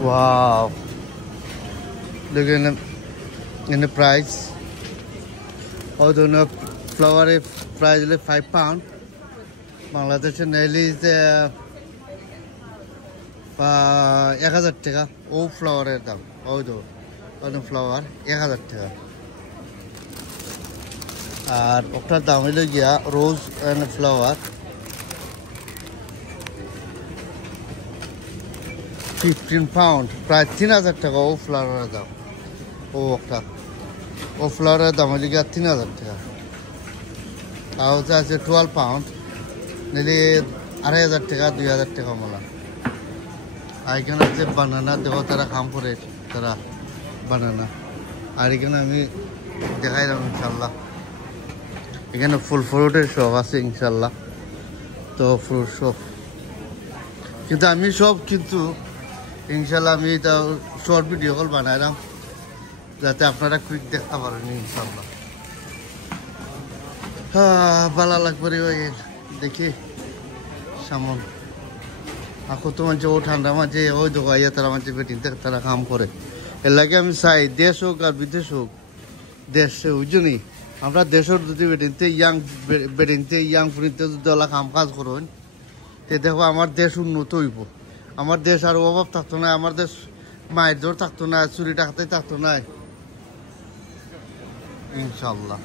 Wow. Look in the price. Although no flower price is £5. Bangladesh nearly is 1000 টাকা ও ফ্লাওয়ারের দাম ওই তো অন্য ফ্লাওয়ার 1000 টাকা আর ওটার দাম হইল গিয়া রোজ এন্ড ফ্লাওয়ার 15 পাউন্ড প্রায় 3000 টাকা ও ফ্লাওয়ারের দাম ও একটা ও ফ্লাওয়ারের দাম হইল গিয়া 3000 টাকা আর ওটা আছে 12 পাউন্ড নিলে 2500 টাকা 2000 টাকা মলা আর এখানে আছে বানানা দেখো তারা কাম করে তারা বানানা আর এখানে আমি দেখাইলাম ইনশাল্লাহ এখানে ফুল ফ্রুটের শপ আছে ইনশাল্লাহ তো ফ্রুট শপ কিন্তু আমি সব কিন্তু ইনশাল্লাহ আমি এটা শর্ট ভিডিও কল বানাইলাম যাতে আপনারা কুইক দেখতে পারেন ইনশাল্লাহ ভালো লাগবে দেখি সামন এখন তো মাঝে ও ঠান্ডা মাঝে ওই দোকাইয়া তারা মাঝে বেটিং তারা কাম করে এর লাগে আমি চাই দেশ হোক আর বিদেশ হোক দেশে বুঝুনি আমরা দেশের যদি বেটিংতে ইয়াং ফুরিতে যদি ওলা কাম কাজ করুন তে দেখো আমার দেশ উন্নত হইব আমার দেশ আর অভাব থাকতো না আমার দেশ মায়ের জোর থাকতো না চুরি টাকাতেই থাকতো না ইনশাল্লাহ